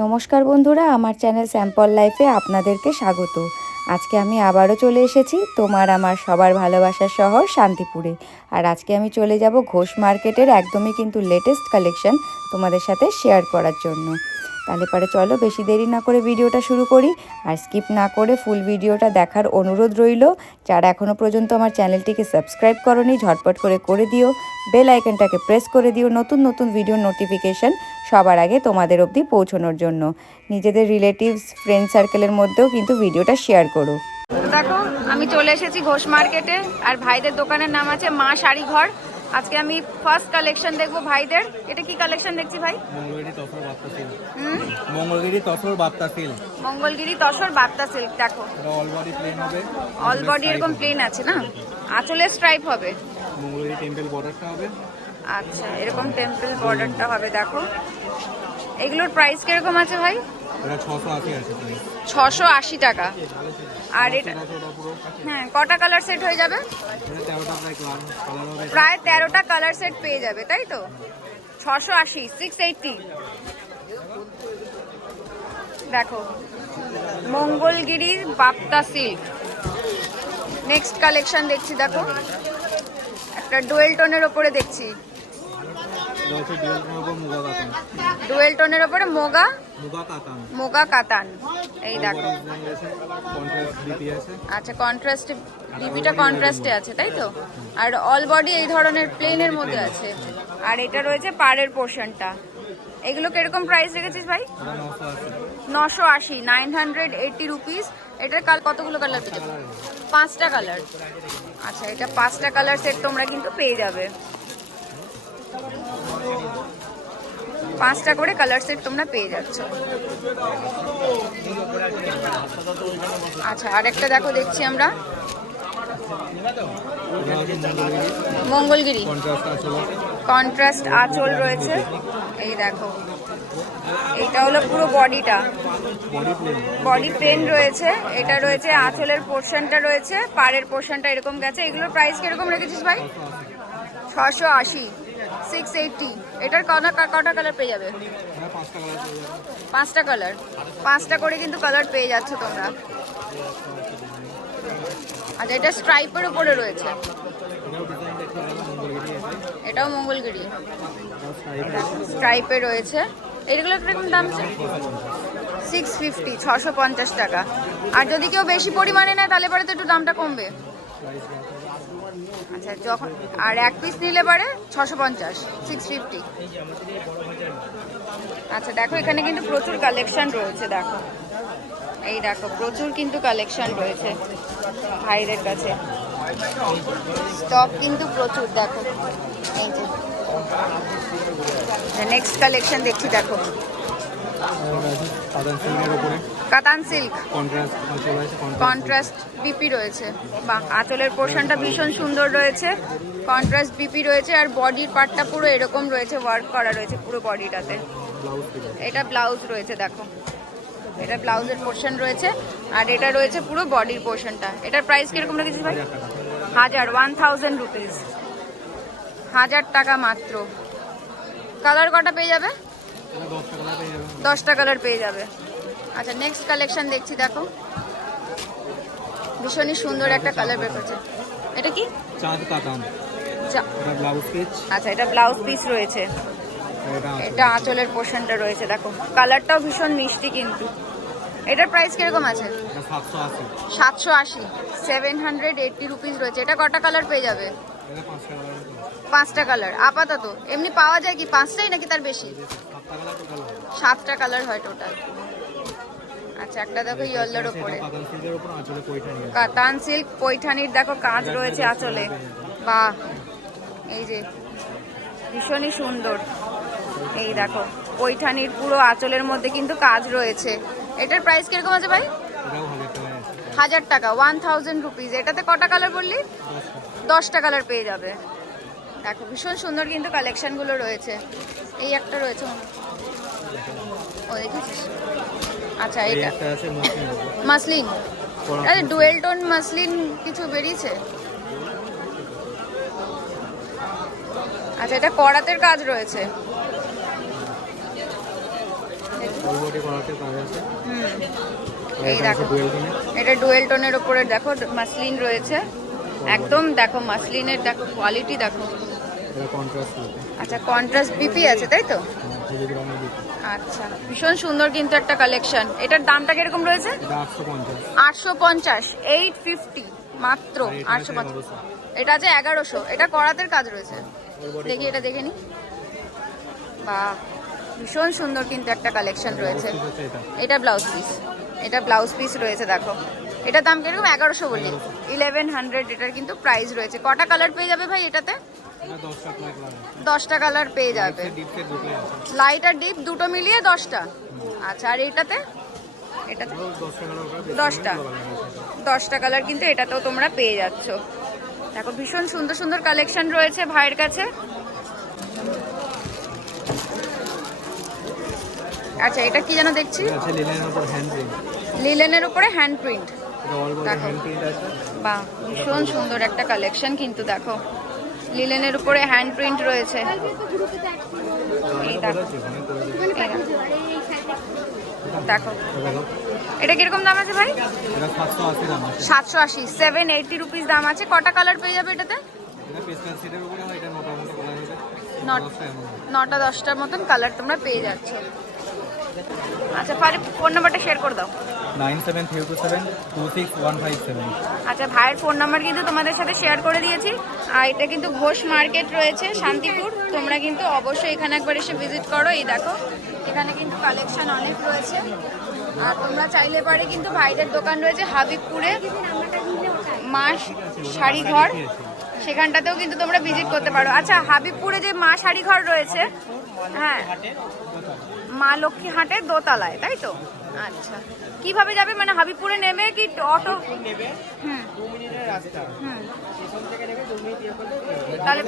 নমস্কার বন্ধুরা, আমার চ্যানেল স্যাম্পল লাইফে আপনাদেরকে স্বাগত। আজকে আমি আবারও চলে এসেছি তোমার আমার সবার ভালোবাসার শহর শান্তিপুরে। আর আজকে আমি চলে যাব ঘোষ মার্কেটের একদমই কিন্তু লেটেস্ট কালেকশন তোমাদের সাথে শেয়ার করার জন্য। তাহলে পরে চলো বেশি দেরি না করে ভিডিওটা শুরু করি। আর স্কিপ না করে ফুল ভিডিওটা দেখার অনুরোধ রইল। যারা এখনও পর্যন্ত আমার চ্যানেলটিকে সাবস্ক্রাইব করোনি ঝটপট করে দিও, বেল আইকনটাকে প্রেস করে দিও নতুন নতুন ভিডিও নোটিফিকেশন সবার আগে তোমাদের অবধি পৌঁছানোর জন্য। নিজেদের রিলেটিভস ফ্রেন্ড সার্কেলের মধ্যেও কিন্তু ভিডিওটা শেয়ার করো। দেখো আমি চলে এসেছি ঘোষ মার্কেটে, আর ভাইদের দোকানের নাম আছে মা শাড়ি ঘর। আজকে আমি ফার্স্ট কালেকশন দেখবো ভাইদের। এটা কি কালেকশন দেখছি ভাই? মঙ্গলগিরি তসর বাপ্তা সিল্ক। মঙ্গলগিরি তসর বাপ্তা সিল্ক। দেখো অল বডি প্লেন হবে, অল বডি এরকম প্লেন আছে না, আঁচলে স্ট্রাইপ হবে। মঙ্গলগিরি টেম্পল বর্ডারটা হবে। আচ্ছা, এরকম টেম্পল বর্ডারটা হবে। দেখো এগুলোর প্রাইস কিরকম আছে ভাই? এটা 680 আছে প্রাইস। 680 টাকা। আর এটা হ্যাঁ, কটা কালার সেট হয়ে যাবে? এটা 13টা প্রায় কালার হবে। প্রায় 13টা কালার সেট পেয়ে যাবে, তাই তো? 680, 680। দেখো মঙ্গলগিরির বাপ্তা সিল্ক। নেক্সট কালেকশন দেখছি। দেখো একটা ডুয়েল টোনের ওপরে দেখছি, এটা হচ্ছে ডুয়েল টোন হবে মুগা কাতান। ডুয়েল টোনের ওপরে মোগা মুগা কাতান। মোগা কাতান। এই দেখো, কন্ট্রাস্ট বিপি আছে। আচ্ছা কন্ট্রাস্ট, বিপিটা কন্ট্রাস্টে আছে তাই তো? আর অল বডি এই ধরনের প্লেনের মধ্যে আছে। আর এটা রয়েছে পাড়ের পোর্শনটা। এগুলো কিরকম প্রাইস রেখেছিস ভাই? এটা 980। 980, 980 রুপিস। এটার কতগুলো কালার পেয়ে যাবে? 5টা কালার। আচ্ছা, এটা 5টা কালার সেট তোমরা কিন্তু পেয়ে যাবে। 5টা করে কালার সেট তোমরা পেয়ে যাচ্ছ। আচ্ছা, আরেকটা দেখো দেখছি আমরা এটা হচ্ছে মঙ্গলগিরি কন্ট্রাস্ট আছে। কন্ট্রাস্ট আঁচল রয়েছে। এই দেখো, এটা হলো পুরো বডিটা, বডি প্লেন। বডি প্লেন রয়েছে। এটা রয়েছে আঁচলের পোর্শনটা রয়েছে, পাড়ের পোর্শনটা এরকম গেছে। এগুলোর প্রাইস কিরকম রেখেছিস ভাই? 680, 680। এটার কটা কালার পেয়ে যাবে? এটা 5টা কালার পেয়ে যাবে। 5টা কালার, 5টা করে কিন্তু কালার পেয়ে যাচ্ছ তোমরা। আচ্ছা, এটা স্ট্রাইপের উপরে রয়েছে। এটাও ডিজাইন দেখতে আলাদা, মঙ্গলগিরি আছে। এটাও মঙ্গলগিরি এটাও স্ট্রাইপ আছে। স্ট্রাইপে রয়েছে। এগুলো কিরকম দাম আছে? 650, 650 টাকা। আর যদি কেউ বেশি পরিমাণে নেয় তাহলে পরে তো একটু দামটা কমবে। আচ্ছা, যখন আর এক পিস নিলে পরে 650, 650। আচ্ছা দেখো, এখানে কিন্তু প্রচুর কালেকশন রয়েছে। দেখো এই দেখো, প্রচুর কিন্তু কালেকশন রয়েছে ভাইদের কাছে। স্টক কিন্তু প্রচুর। দেখো এই যে নেক্সট কালেকশন দেখছি। দেখো কাতান সিল্কের উপরে কাতান সিল্ক কন্ট্রাস্ট আঁচল আছে। কন্ট্রাস্ট বিপি রয়েছে। বাহ, আঁচলের পোর্শনটা ভীষণ সুন্দর রয়েছে, কন্ট্রাস্ট বিপি রয়েছে। আর বডির পার্টটা পুরো এরকম রয়েছে, ওয়ার্ক করা রয়েছে পুরো বডিটাতে। Blouse piece. এটা ব্লাউজ রয়েছে। দেখো এটা ব্লাউজের পোর্শন রয়েছে, আর এটা রয়েছে পুরো বডির পোর্শনটা। এটার প্রাইস কিরকম রেখেছিস ভাই? 1000 রুপিস, 1000 টাকা মাত্র। কালার কটা পেয়ে যাবে? এটা 10টা কালার পেয়ে যাবে। 10টা কালার পেয়ে যাবে। আচ্ছা, নেক্সট কালেকশন দেখছি। দেখো ভীষণই সুন্দর একটা কালার বের করছে। এটা কি? চাঁদ কাতান। এটা ব্লাউজ পিস। আচ্ছা, এটা ব্লাউজ পিস রয়েছে। এটা আঁচলের পোর্শনটা রয়েছে। দেখো কালারটাও ভীষণ মিষ্টি কিন্তু। এটার প্রাইস কিরকম আছে? এটা 780। 780, 780 রুপিস রয়েছে। এটা কটা কালার পেয়ে যাবে? এটা 5টা কালার আছে। 5টা কালার আপাতত। এমনি পাওয়া যায় কি 5টাই নাকি তার বেশি? 7টা কালার টোটাল হবে। 7টা কালার হয় টোটাল। আচ্ছা, একটা দেখো ইয়েলোর ওপরে কাতান সিল্কের উপর আঁচলে পয়ঠানি আছে। কাতান সিল্ক পৈঠানির দেখো কাজ রয়েছে আঁচলে। বাহ, এই যে ভীষণই সুন্দর। এই দেখো পৈঠানির পুরো আঁচলের মধ্যে কিন্তু কাজ রয়েছে। এটার প্রাইস কিরকম আছে ভাই? এটাও 1000 টাকা আছে। 1000 টাকা, 1000 রুপিস। এটাতে কটা কালার বললি? 10টা কালার পেয়ে যাবে। দেখো ভীষণ সুন্দর কিন্তু কালেকশনগুলো রয়েছে। এই একটা রয়েছে, ও দেখেছিস? আচ্ছা, এই এটা একটা আছে মসলিন উপর। মাসলিন। আরে ডুয়েল টোন মাসলিন কিছু বেরিয়েছে। আচ্ছা, এটা করাতের কাজ রয়েছে। দেখি ফুল বডি কলারের কাজ আছে। এই দেখো ডুয়েল টোনে। এটা ডুয়েল টোনের উপরে দেখো মাসলিন রয়েছে, একদম দেখো মাসলিনের দেখো কোয়ালিটি দেখো। এটা কন্ট্রাস্ট হবে। আচ্ছা কন্ট্রাস্ট বিপি আছে তাই তো? টেলিগ্রামে দিতে। আচ্ছা ভীষণ সুন্দর কিন্তু একটা কালেকশন। এটার দামটা কিরকম রয়েছে? এটা 850। 850, 850 মাত্র 850। এটা আছে 1100। এটা করাতের কাজ রয়েছে, দেখি এটা দেখে নি। বাহ ভীষণ সুন্দর কিন্তু একটা কালেকশন রয়েছে। এটা ব্লাউজ পিস, এটা ব্লাউজ পিস রয়েছে দেখো। এটার দাম কিরকম? 1100 বলি, 1100 এটার কিন্তু প্রাইস রয়েছে। কটা কালার পেয়ে যাবে ভাই এটাতে? এটা 10টা প্লাগ লাগে। 10টা কালার পেয়ে যাবে, ডিপে দুটোই আছে। লাইট আর ডিপ দুটো মিলিয়ে 10টা। আচ্ছা আর এটাতে? এটাতে 10টা কালার হবে। 10টা কালার কিন্তু এটাতেও তোমরা পেয়ে যাচ্ছ। দেখো ভীষণ সুন্দর সুন্দর কালেকশন রয়েছে ভাইয়ের কাছে। আচ্ছা এটা কি যেন দেখছি? আছে লিনেনের উপর হ্যান্ড প্রিন্ট। লিলেনের উপরে হ্যান্ড প্রিন্ট। এটা অল বডি দেখো। হ্যান্ড প্রিন্ট আছে। বাহ ভীষণ সুন্দর একটা কালেকশন কিন্তু দেখো, লিলেনের উপরে হ্যান্ড প্রিন্ট রয়েছে। এই দেখো, এই দেখো এটা কিরকম দাম আছে ভাই? এটা 780 দাম আছে। 780, 780 রুপিস দাম আছে। কটা কালার পেয়ে যাবে এটাতে? এটা পেস্টাল সেটের উপরে হয়। এটা মোটামুটি কালার হবে নট- 10টা এমন হবে। 9টা 10টার মতন কালার তোমরা পেয়ে যাচ্ছ। আচ্ছা ফোন নাম্বারটা শেয়ার করে দাও। 9732726157। আচ্ছা ভাইয়ের ফোন নাম্বার কিন্তু তোমাদের সাথে শেয়ার করে দিয়েছি। আর এটা কিন্তু ঘোষ মার্কেট রয়েছে শান্তিপুর, তোমরা কিন্তু অবশ্যই এখানে একবার এসে ভিজিট করো। এই দেখো এখানে কিন্তু কালেকশন অনেক রয়েছে। আর তোমরা চাইলে পারে কিন্তু ভাইদের দোকান রয়েছে হাবিবপুরে, মা শাড়ি ঘর, সেখানটাতেও কিন্তু তোমরা ভিজিট করতে পারো। আচ্ছা হাবিবপুরে যে মা শাড়ি ঘর রয়েছে, হ্যাঁ মা লক্ষ্মী হাটের দোতলায় তাই তো? আচ্ছা কিভাবে যাবে মানে হাবিবপুরে নেমে কি অটো? হুম হুম তাহলে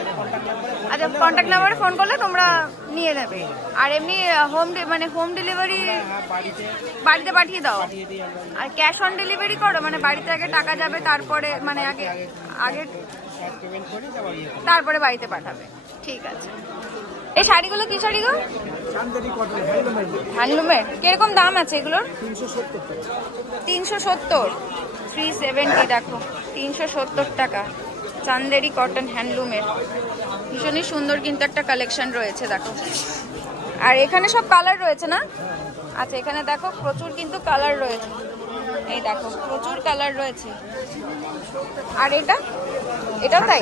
আচ্ছা কন্ট্যাক্ট নাম্বারে ফোন করলে তোমরা নিয়ে নেবে। আর এমনি হোম ডেলিভারি বাড়িতে পাঠিয়ে দাও? আর ক্যাশ অন ডেলিভারি করো মানে বাড়িতে আগে টাকা যাবে তারপরে মানে আগে আগে তারপরে বাড়িতে পাঠাবে? ঠিক আছে। এই শাড়িগুলো কি শাড়ি গো? হ্যান্ডলুমের। কিরকম দাম আছে এগুলোর? 370, 370 দেখো 370 টাকা। চান্দেরি কটন হ্যান্ডলুমের ভীষণই সুন্দর কিন্তু একটা কালেকশন রয়েছে দেখো। আর এখানে সব কালার রয়েছে না? আচ্ছা এখানে দেখো প্রচুর কিন্তু কালার রয়েছে। এই দেখো প্রচুর কালার রয়েছে। আর এটাও তাই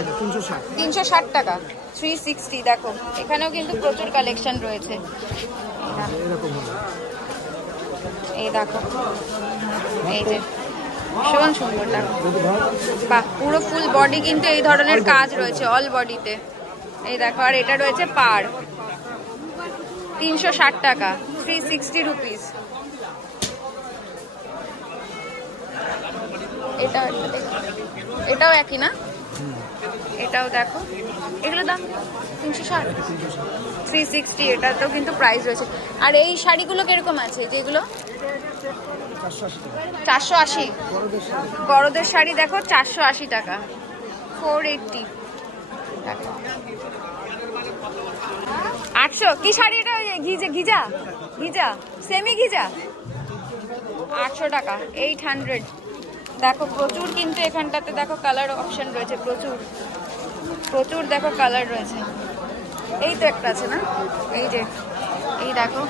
360 টাকা, 360 দেখো। এখানেও কিন্তু প্রচুর কালেকশন রয়েছে। এই দেখো এই যে ভীষণ সুন্দর দেখো। বাহ পুরো ফুল বডি কিন্তু এই ধরনের কাজ রয়েছে অল বডিতে। এই দেখো আর এটা রয়েছে পাড়, 360 টাকা, 360 রুপিস। এটাও একই না? এটাও দেখো এগুলো দাম 360, 360 এটাতেও কিন্তু প্রাইস রয়েছে। আর এই শাড়িগুলো কিরকম আছে যেগুলো? 480। বড়দের শাড়ি দেখো 480 টাকা, 480 দেখো। 800 কি শাড়ি এটা? ঘিজা সেমি ঘিজা 800 টাকা, 800 দেখো। প্রচুর কিন্তু এখানটাতে দেখো কালার অপশন রয়েছে, প্রচুর দেখো কালার রয়েছে। এই তো একটা আছে না, এই যে এই দেখো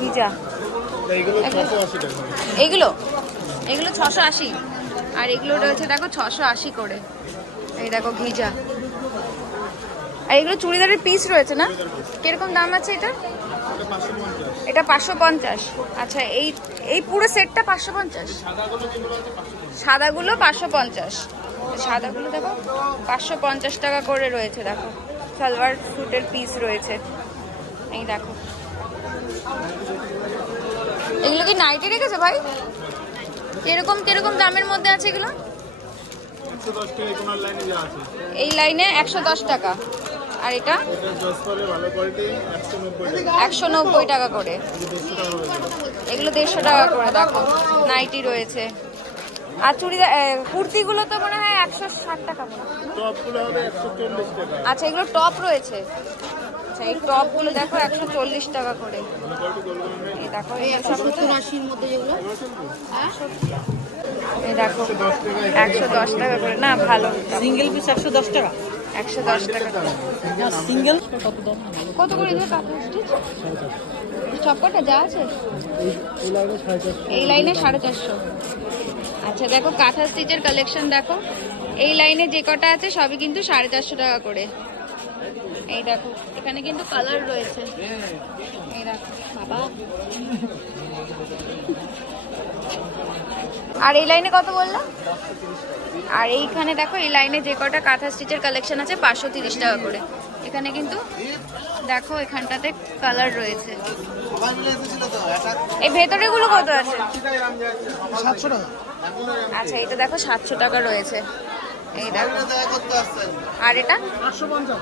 ঘিজা, এইগুলো 680। আর এগুলো রয়েছে দেখো 680 করে। এই দেখো ঘিজা। আর এগুলো চুড়িদারের পিস রয়েছে না? কিরকম দাম আছে এটা? এটা 550। আচ্ছা এই পুরো সেটটা 550। সাদাগুলো 550, সাদাগুলো দেখো 550 টাকা করে রয়েছে দেখো। সালোয়ার স্যুটের পিস রয়েছে। এই দেখো এগুলো কি নাইটি রেখেছো ভাই? কিরকম দামের মধ্যে আছে এগুলো? এই লাইনে 110 টাকা। আর এটা 190 টাকা করে। এগুলো 150 টাকা করে দেখো। নাইটি রয়েছে। আর চুড়িদার কুর্তিগুলো তো মনে হয় 160 টাকা। আচ্ছা এগুলো টপ রয়েছে আচ্ছা এই টপগুলো দেখো 140 টাকা করে। এই দেখো এই সব 80-র মধ্যে যেগুলো এই দেখো 110 টাকা করে, না ভালো সিঙ্গেল পিস 110 টাকা, 110 টাকা করে। সিঙ্গেল কত দাম? কত করে দেবে কাঁথা স্টিচ সবকটা যা আছে? এই লাইনে 450। আচ্ছা দেখো কাঁথা স্টিচের কালেকশন দেখো, এই লাইনে যে কটা আছে সবই কিন্তু 450 টাকা করে। এই দেখো এখানে কিন্তু কালার রয়েছে, এই দেখো বাবা। আর এই লাইনে কত বললো? আর এইখানে দেখো এই লাইনে যে কটা কাঁথা স্টিচের কালেকশন আছে 530 টাকা করে। এখানে কিন্তু দেখো এখানটাতে কালার রয়েছে। এই ভেতরেগুলো কত আছে? 700 টাকা। আচ্ছা এটা দেখো 700 টাকা রয়েছে, এই দেখো। আর এটা 850,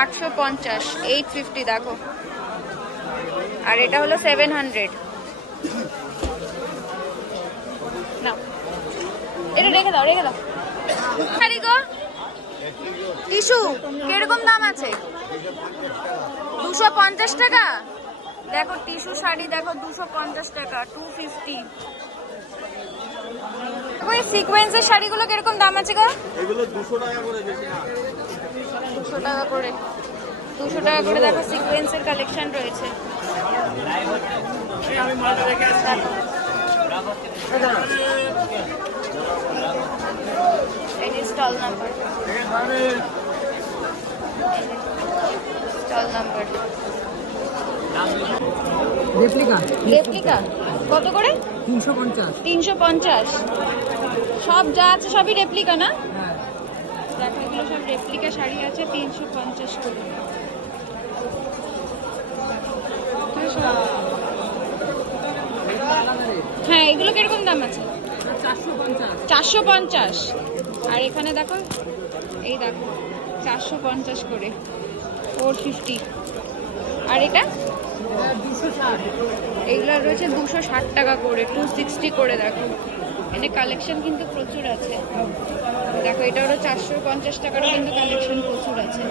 850 দেখো। আর এটা হলো 700। না এটা রেখে দাও, রেখে দাও। আরে গো টিস্যু কিরকম দাম আছে? 250 টাকা। দেখো টিস্যু শাড়ি দেখো 250 টাকা, 250। ওই সিকোয়েন্সের শাড়িগুলো কিরকম দাম আছে গো? এগুলো 200 টাকা করে, বেশি না। 200 টাকা করে, 200 টাকা করে দেখো সিকোয়েন্সের কালেকশন রয়েছে। এই যে stall number, stall number replica replica কত করে? 350। 350। সব যা আছে সবই রেপ্লিকা না? হ্যাঁ। দেখো এগুলো সব রেপ্লিকা শাড়ি আছে 350 করে। হ্যাঁ এগুলো কিরকম দাম আছে? 450। আর এখানে দেখো এই দেখো 450 করে, 450। আর এটা 260। এইগুলো রয়েছে 260 টাকা করে, 260 করে। দেখো এখানে কালেকশন কিন্তু প্রচুর আছে। দেখো এটা হলো 450 টাকার কিন্তু কালেকশন প্রচুর আছে।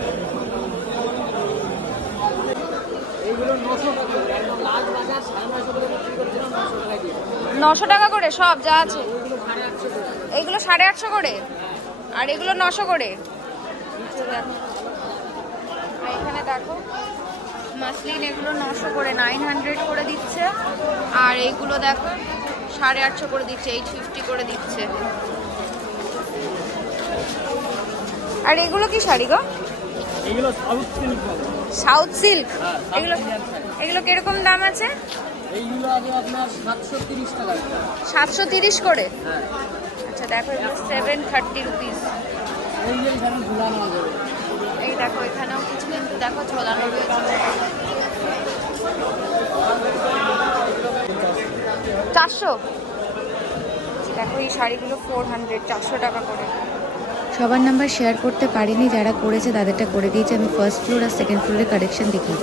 এইগুলো 900 টাকা, একদম লাল বাজার 950 করে বিক্রি করছিলাম, 900 টাকা দিয়ে। 900 টাকা করে সব যা আছে। এইগুলো 850 করে। এইগুলো 850 করে, আর এগুলো 900 করে। দেখো আর এখানে দেখো মাসলিন, এগুলো 900 করে, 900 করে দিচ্ছে। আর এইগুলো দেখো 850 করে দিচ্ছে, 850 করে দিচ্ছে। আর এগুলো কি শাড়ি গো? এইগুলো সাউথ সিল্ক বলে। South silk. হ্যাঁ, এগুলো এগুলো কিরকম দাম আছে? এইগুলো আছে আপনার 730 টাকা। 730 করে। হ্যাঁ। আচ্ছা দেখো এগুলো 730 রুপিস। এই যে এখানে ঝুলানো আছে। এই দেখো এখানেও কিছু কিন্তু দেখো ঝোলানো রয়েছে। 400। দেখো এই শাড়িগুলো 400, 400 টাকা করে। সবার নাম্বার শেয়ার করতে পারিনি, যারা করেছে তাদেরটা করে দিয়েছে। আমি ফার্স্ট ফ্লোর আর সেকেন্ড ফ্লোরের কালেকশন দেখি।